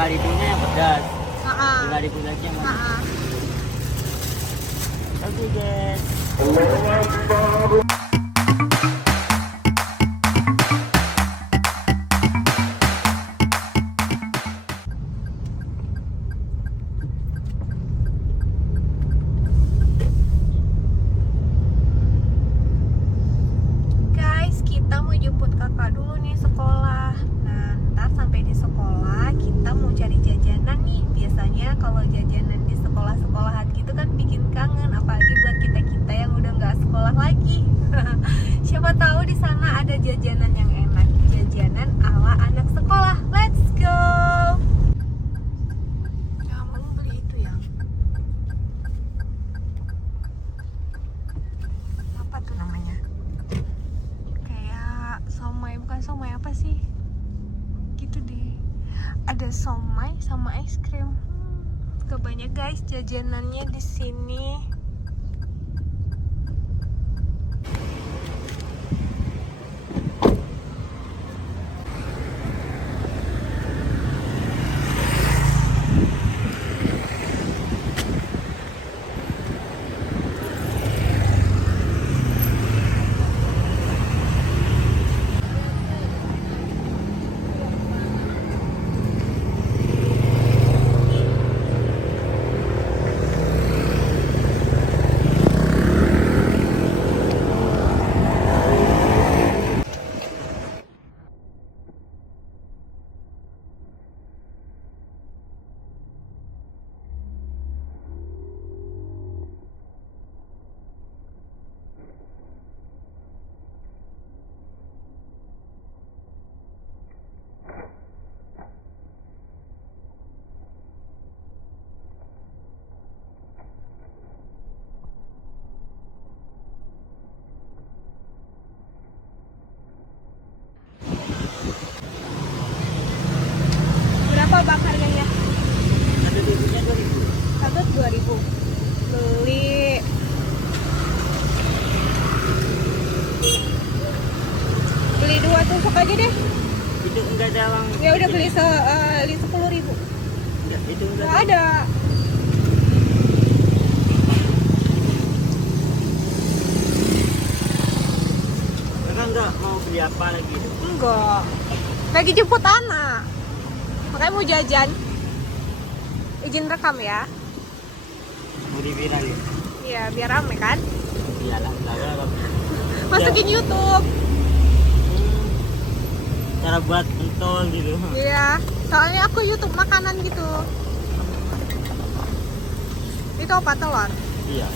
5.000-nya yang pedas. 5.000 Heeh. lagi yang manis. Heeh. Oke guys. Guys, kita mau jemput kakak dulu nih sekolah. Nah, ntar sampai di sekolah kita mau cari jajanan nih. Biasanya kalau jajanan di sekolah-sekolahan gitu kan bikin kangen, apalagi buat kita-kita yang udah nggak sekolah lagi. Siapa tahu di sana ada jajanan yang enak, jajanan ala anak sekolah. Let's go. Kamu beli itu ya? Apa tuh namanya? Kayak somai, bukan somai, apa sih gitu deh, ada somai sama es krim. Gak banyak guys jajanannya di sini. Berapa bang harganya? Satu bibitnya 2.000. Satu 2.000. Beli. Beli 2 tusuk aja deh. Itu enggak ada uang. Ya udah beli 10.000. Enggak, itu enggak Nggak ada. Kakak enggak mau beli apa lagi itu? Enggak. Lagi jemput anak. Makanya mau jajan. Izin rekam ya. Mau diviralin? Iya, biar rame kan. Iyalah, lah. Masukin YouTube. Cara buat pentol gitu. Iya, soalnya aku YouTube makanan gitu. Itu apa, telur? Iya.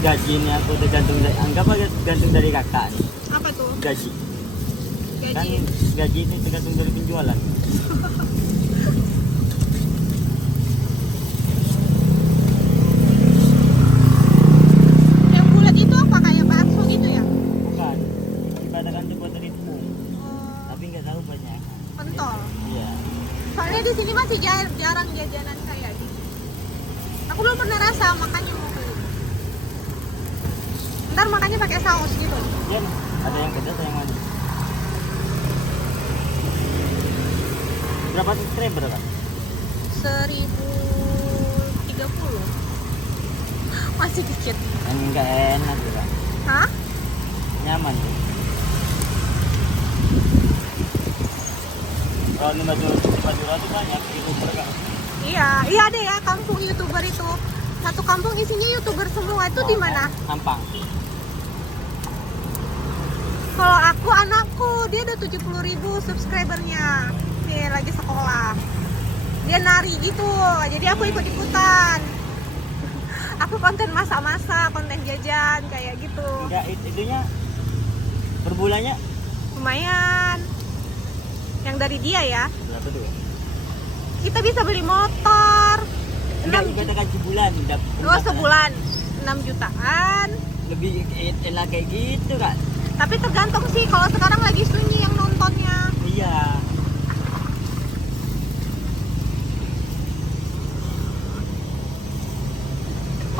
Gaji ini aku tergantung dari, anggap aja tergantung dari kakak nih. Apa tuh? Gaji. Kan Gaji. gaji ini tergantung dari penjualan. Yang bulat itu apa, kayak bakso gitu ya? Bukan. Dikatakan terbuat dari tepung, Oh, tapi nggak tahu banyak. pentol. Iya. Soalnya di sini masih jarang jajanan kayak gitu. Aku belum pernah rasa, makanya mau beli. Ntar makannya pakai saus gitu. Iya, ada yang pedas, ada yang manis. Berapa subscriber kak? 1.030. Masih dikit. Enggak enak tuh kak. Hah? Nyaman tuh. Kalau 5 jual tuh banyak youtuber kak. Iya deh ya, kampung YouTuber itu. Satu kampung isinya YouTuber semua. Itu di mana? Sampang. Kalau aku, anakku, dia udah 70.000 subscribernya. Nih, lagi sekolah. Dia nari gitu, jadi aku ikut-ikutan. Aku konten masak-masak, konten jajan, kayak gitu. Enggak, itunya per bulannya Lumayan. Yang dari dia ya. berapa tuh? Kita bisa beli motor. Enggak, 6 dikatakan sebulan. sebulan 6 jutaan. Lebih enak kayak gitu kak. Tapi tergantung sih, kalau sekarang lagi sunyi yang nontonnya. Iya.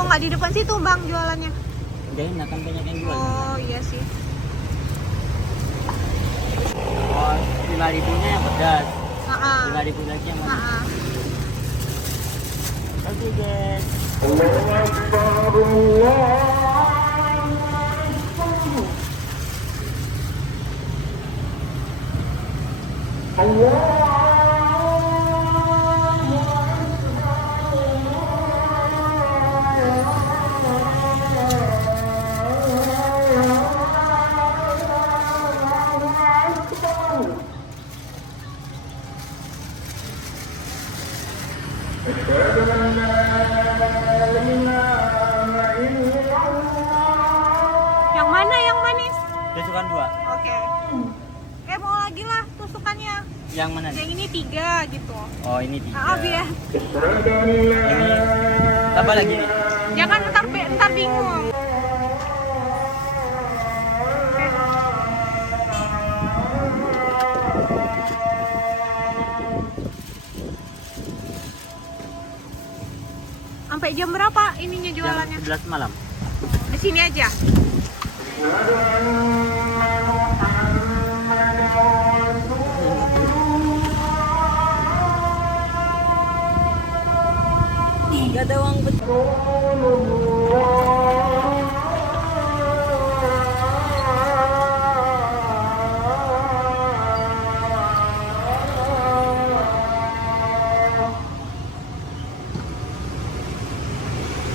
Kok nggak di depan situ bang jualannya? Udah enak kan banyak yang jual. Oh iya sih. Oh, 5.000-nya yang pedas. 5.000 lagi yang manis. Ah. Oke guys. Yang mana yang manis? Tusukan 2. Oke. Mau lagi lah tusukannya. Yang mana? Yang ini 3 gitu. Oh, ini 3. Biar. Ini tambah lagi nih. Jangan ntar bingung. Sampai jam berapa ininya jualannya? Jam 11 malam. Di sini aja. Gak ada uang betul.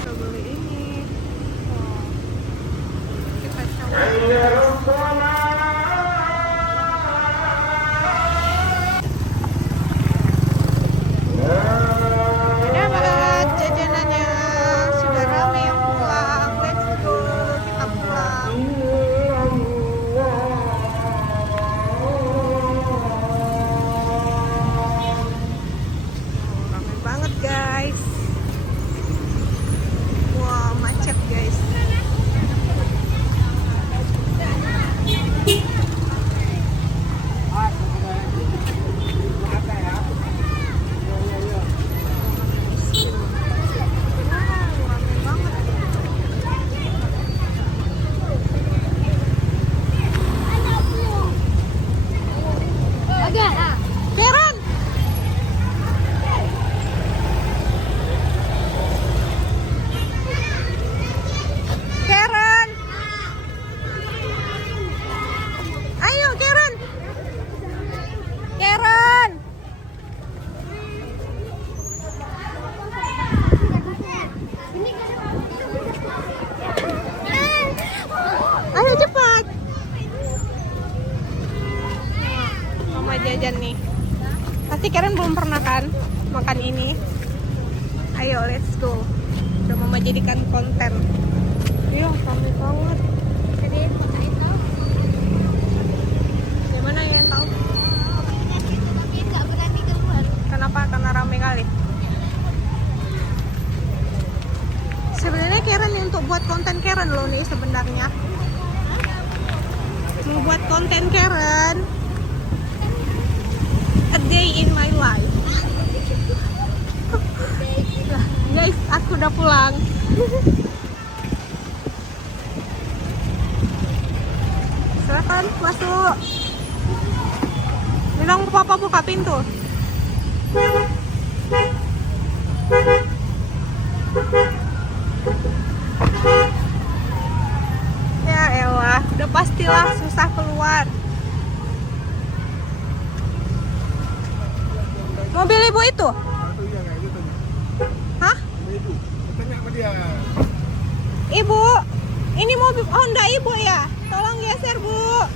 Kita beli ini. Kita coba. Dapat jajanannya. Sudah rame yang pulang. Let's go. Kita pulang. Rame banget guys. Wah, macet guys. Karen! Karen! Ayo Karen! Karen! Ayo cepat! Mama jajan nih. Pasti Karen belum pernah kan makan ini. Ayo let's go. Udah mama jadikan konten. Iya, rame banget. Gimana ya yang tahu? Kenapa? Karena rame kali. Sebenarnya Karen nih untuk buat konten Karen loh nih sebenarnya. Mau buat konten Karen. A day in my life. Guys, aku udah pulang. Silakan masuk. Bilang papa buka pintu. Ya elah, udah pastilah susah keluar. Mobil ibu itu? Hah? Ibu, ini mobil Honda ibu ya? Tolong geser bu.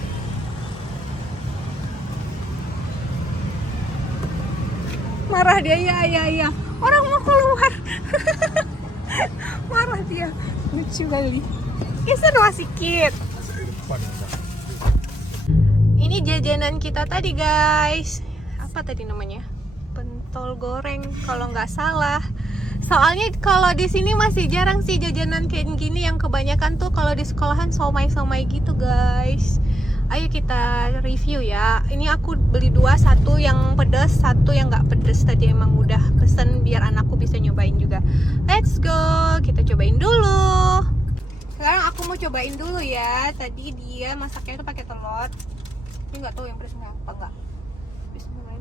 Marah dia, ya. Orang mau keluar. Marah dia. Lucu kali. Geser masih sedikit. Ini jajanan kita tadi guys. Apa tadi namanya? Pentol goreng kalau nggak salah. Soalnya kalau di sini masih jarang sih jajanan kayak gini, yang kebanyakan tuh kalau di sekolahan somai-somai gitu guys. Ayo kita review ya. Ini aku beli 2, satu yang pedas, satu yang nggak pedas. Tadi emang udah pesen biar anakku bisa nyobain juga. Let's go. kita cobain dulu. Sekarang aku mau cobain dulu ya. Tadi dia masaknya tuh pakai telur. Ini nggak tahu yang pedasnya apa enggak. Bismillah.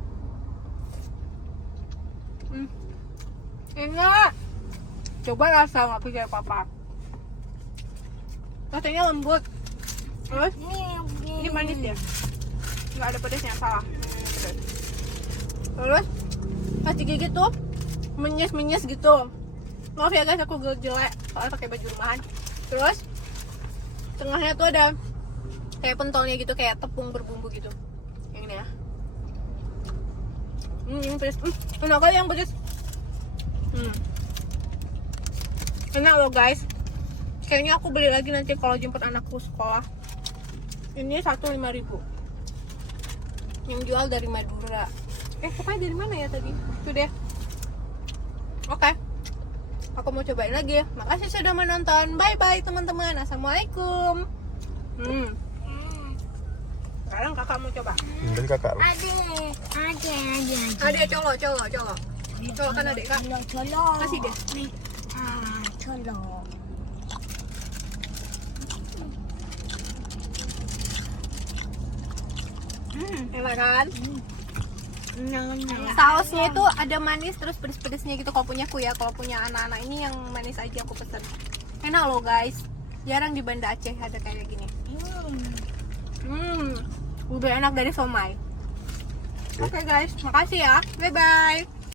Enak. Coba rasa nggak pikir apa-apa. Rasanya lembut. Terus ini manis ya. Nggak ada pedasnya, salah. Terus pas digigit tuh menyes gitu. Maaf ya guys, aku jelek soalnya pakai baju rumahan. Terus tengahnya tuh ada kayak pentolnya gitu, kayak tepung berbumbu gitu. Yang ini ya. Ini pedas. Enak kali yang pedas. Enak loh guys. Kayaknya aku beli lagi nanti kalau jemput anakku sekolah. Ini 1.500. Yang jual dari Madura. Pokoknya dari mana ya tadi? Itu deh. Oke. Aku mau cobain lagi. Makasih sudah menonton. Bye bye teman-teman. Assalamualaikum. Sekarang kakak mau coba. Dari kakak. Adek colok. Colok kan adek kak. Kasih deh. Enak kan? Sausnya itu ada manis terus pedes-pedesnya gitu. Kalau punya aku ya, kalau punya anak-anak ini yang manis aja aku pesen. Enak loh guys. Jarang di Banda Aceh ada kayak gini. Udah enak dari somai. Oke guys, makasih ya. Bye bye.